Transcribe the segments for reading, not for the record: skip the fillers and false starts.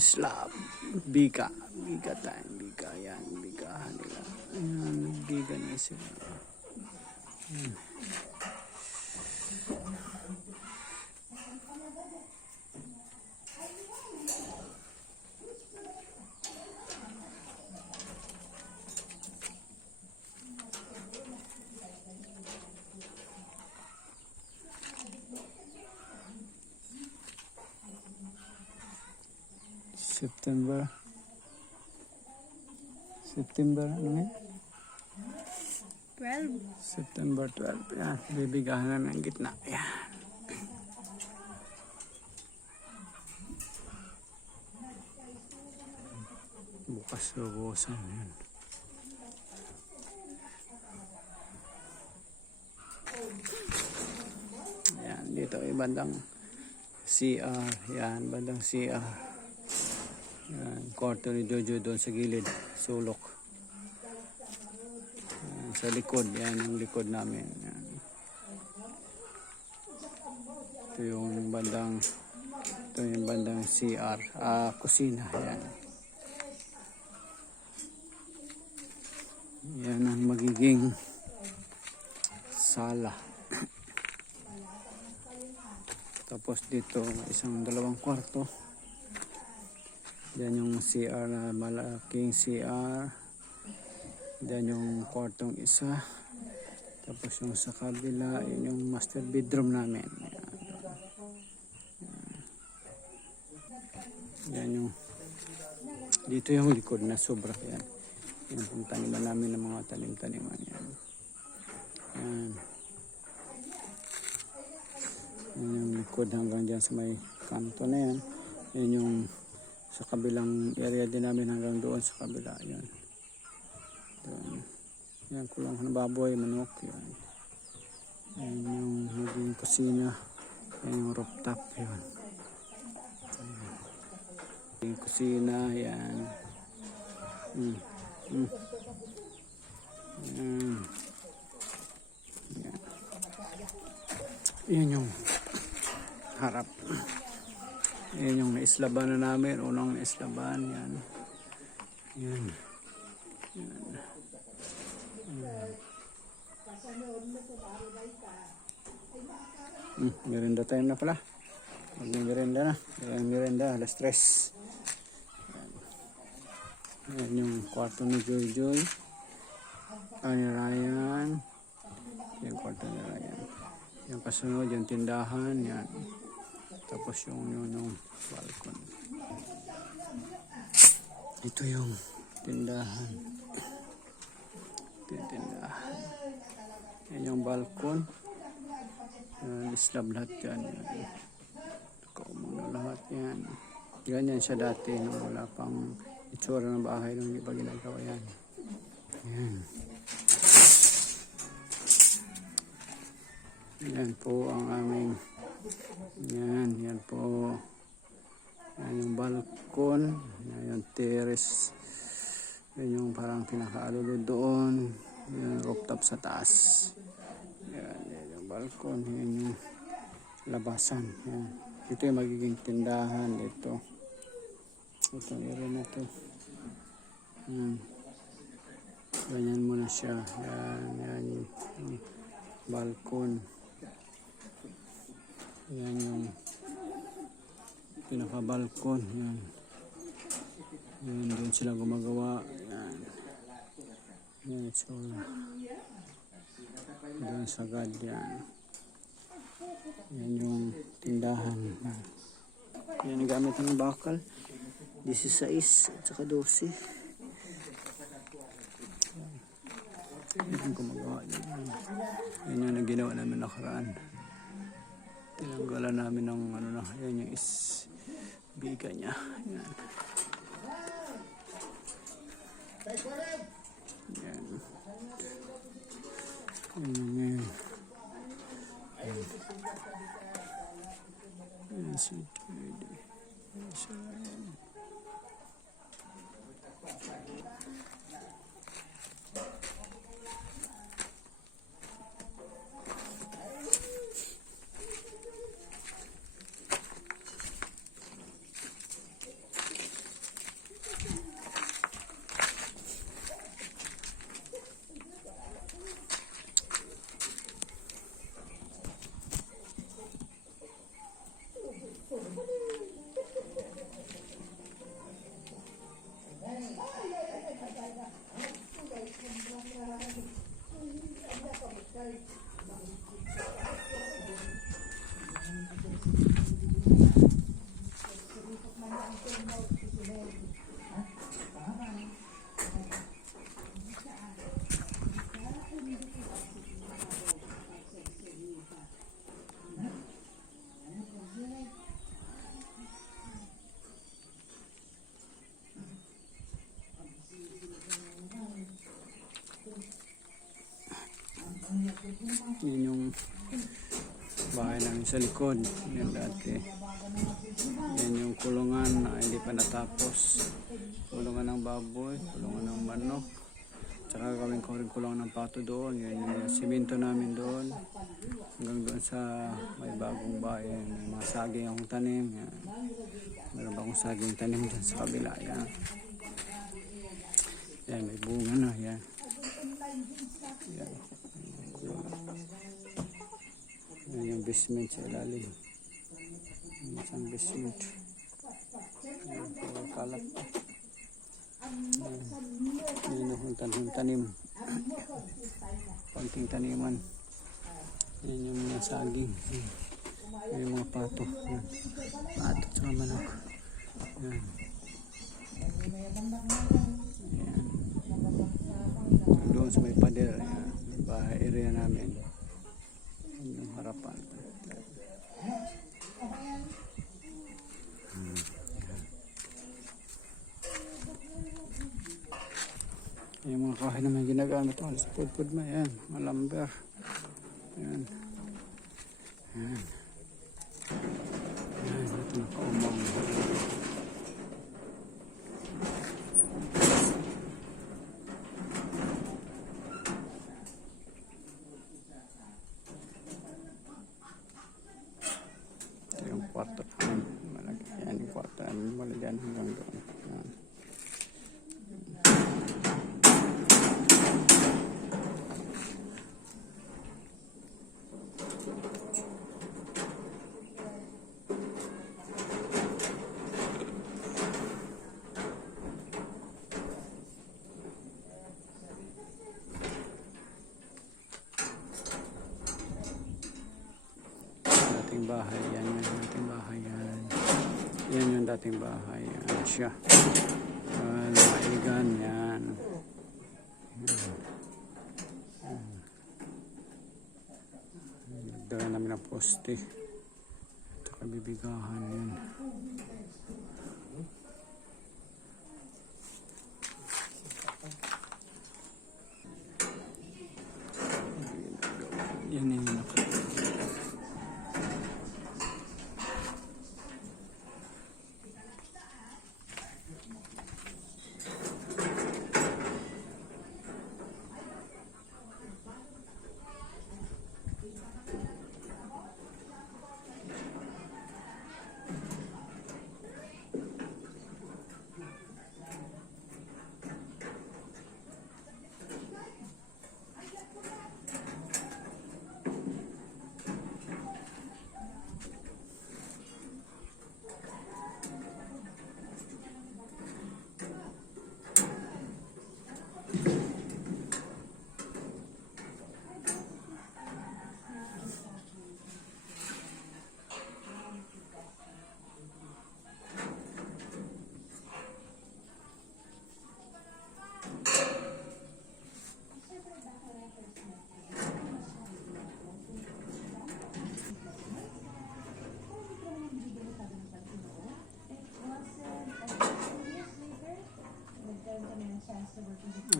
slab. Bika. Bika time. Bika. Yan. Bikahan nila. Ayan. Bika na sila. Ayan. September ano nga? 12. September 12. Yan, bibigahan namin ang gitna. Yan. Bukas rubusan. Yan. Yan, dito ay bandang CR. Yan, bandang CR. Yan, kwarto ni Jojo doon sa gilid, sulok. Yan, sa likod, yan yung likod namin. Yan. Ito yung bandang CR, kusina. Yan. Yan ang magiging sala. Tapos dito, isang dalawang kwarto. Yan yung CR na malaking CR. Yan yung kwartong isa. Tapos yung sa kabila, yun yung master bedroom namin. Yan yung dito yung likod na sobra. Yan. Yan yung taniman namin ng mga tanim-taniman. Yan. Yan. Yan yung likod hanggang dyan sa may kanto na yan. Yan yung sa kabilang area din namin hanggang doon sa kabila. Yan. Doon. Yan, kulong ng baboy, manok. Yan. Yan yung maging kusina. Yan yung rooftop. Yan. Yung kusina. Yan. Yan. Yan. Yan yung harap. Yan yung naislaban na namin. Unang naislaban. Yan. Yan. Yan. Merenda time na pala. Mag-merenda na. Yan, merenda. Alas 3. Yan yung kwarto ni Joy Joy. Ni Ryan. Yung kwarto ni Ryan. Yung kasunod, yung tindahan. Yan. Tapos yung balkon. Ito yung tindahan. Ito yung tindahan. Yan yung balkon. Slab lahat yan. Ikaw muna lahat yan. Ganyan siya dati nung wala pang itsura ng bahay nung hindi pa ginagawa yan. Yan. Yan po ang aming yan po. Yan yung balkon. Yan yung terrace. Yan yung parang pinakaalulod doon. Yan rooftop sa taas. Yan yung balkon. Yan yung labasan. Yan. Ito yung magiging tindahan. Ito area na to. Yan. Ganyan muna siya. Yan yung balkon. Yan yung pinaka-balkon. Yan. Yan, doon sila gumagawa. Yan. Yan, so doon sa gad. Yan. Yan yung tindahan. Yan, gamit ng bakal. 16 at saka 12. Yan yung gumagawa. Yan yung ginawa namin nakaraan. Tinanggalan namin ng ano na, yan yung biga niya. Yan. Yan. Yan. Yan si Teddy. Yan. sa likod. Yan dati. Yan yung kulungan na hindi pa natapos. Kulungan ng baboy, kulungan ng manok. Tsaka gawin ko rin kulungan ng pato doon. Yan yung simento namin doon. Hanggang doon sa may bagong bayan. May mga saging akong tanim. Yan. Meron ba akong saging tanim dyan sa kabila. Yan. Yan, may bunga na. Yan. Yan. Yan yung basement sa ilalim. Yan isang basement. Yan, kalap pa. Yan yung tanim. Konting taniman. Yan yung mga saging. Yan yung mga pato. Yan. Pato at mga manok. Yan. Yan. Doon sa may pader. Yan. Bahay area namin. Yan yung harapan. Yung mga kahoy naman ginagamit ito sa pudpud mo. Yan, mga lumber. Yan. Yan. Yan, ito nakaumang. Ito yung kwarto. Yan yung kwarto. Malagyan hanggang doon. Yan. Dating bahay yan, dating bahay yan. Yan yung dating bahay yan siya. Maigan yan. Dala namin ang poste. Tsaka bibigahan yan. Yan yung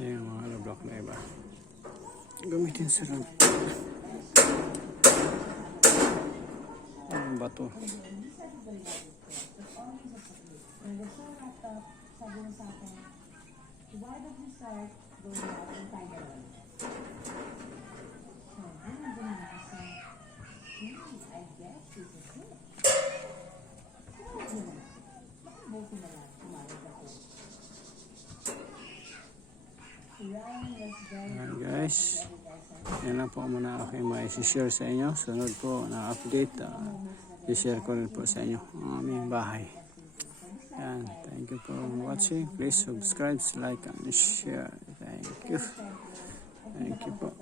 ayan mga alablock na iba. Gamitin sa lang. Ang bato. Alright guys, yan lang po muna aking mai-share sa inyo. Sunod po na update, i-share ko rin po sa inyo ang aming bahay. Yan, thank you for watching. Please subscribe, like, and share. Thank you. Thank you po.